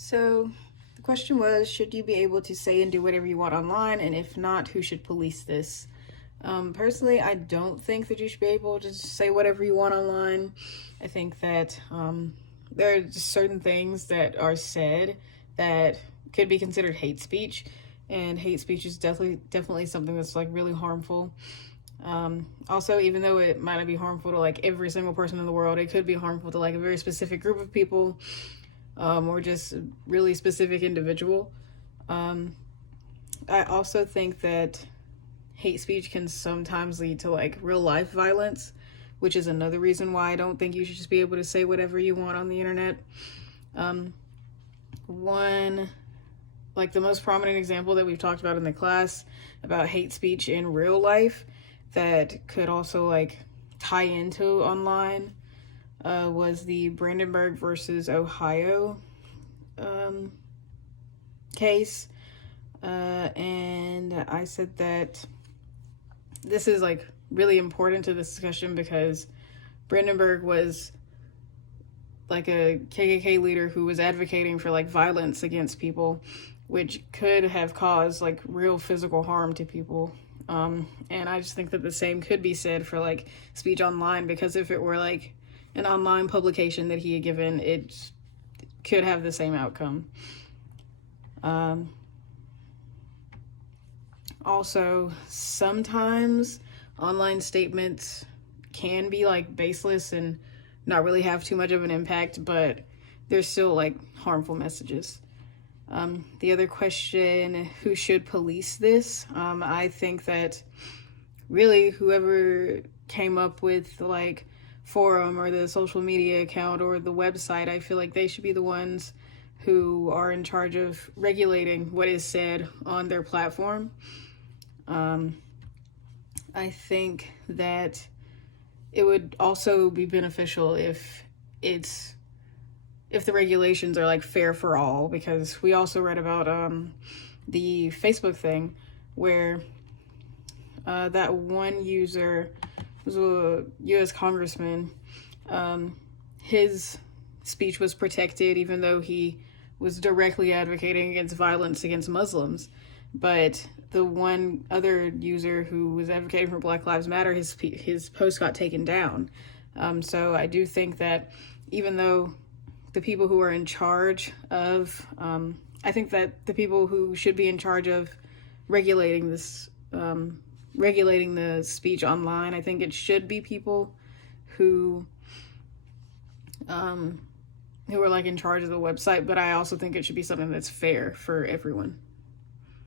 So the question was, should you be able to say and do whatever you want online? And if not, who should police this? Personally, I don't think that you should be able to say whatever you want online. I think that there are just certain things that are said that could be considered hate speech, and hate speech is definitely something that's like really harmful. Also, even though it might not be harmful to like every single person in the world, it could be harmful to like a very specific group of people, or just a really specific individual. Um, I also think that hate speech can sometimes lead to like real life violence, which is another reason why I don't think you should just be able to say whatever you want on the internet. Um, one, like the most prominent example that we've talked about in the class about hate speech in real life that could also like tie into online was the Brandenburg versus Ohio case. And I said that this is like really important to this discussion because Brandenburg was like a KKK leader who was advocating for like violence against people, which could have caused like real physical harm to people. And I just think that the same could be said for like speech online, because if it were like an online publication that he had given, it could have the same outcome. Also, sometimes online statements can be like baseless and not really have too much of an impact, but they're still like harmful messages. The other question, who should police this? I think that really whoever came up with the like forum or the social media account or the website, I feel like they should be the ones who are in charge of regulating what is said on their platform. I think that it would also be beneficial if the regulations are like fair for all, because we also read about the Facebook thing where that one user was a U.S. congressman. His speech was protected even though he was directly advocating against violence against Muslims. But the one other user who was advocating for Black Lives Matter, his post got taken down. So I do think that even though the people who are in charge of, I think that the people who should be in charge of regulating this, regulating the speech online, I think it should be people who are like in charge of the website, but I also think it should be something that's fair for everyone.